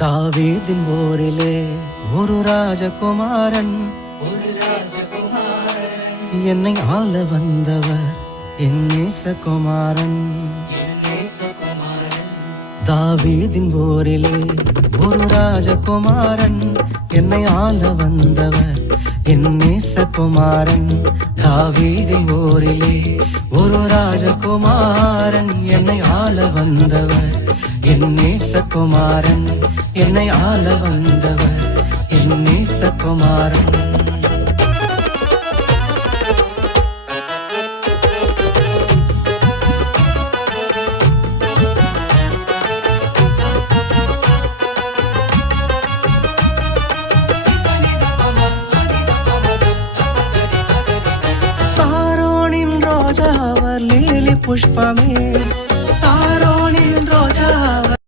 தாவீதின் போரிலே ஒரு ராஜகுமாரன். என்னை ஆள வந்தவர் என் நேசகுமாரன். தாவீதின் போரிலே ஒரு ராஜகுமாரன். என்னை ஆள வந்தவர் என் நேசகுமாரன். தாவீதின் போரிலே ஒரு ராஜகுமாரன். என்னை ஆள வந்தவர் என் நேசகுமாரன் என்னை ஆள வந்தவர் என் நேசகுமாரன். சாரோனின் ரோஜா அவர் லீலி புஷ்பமே.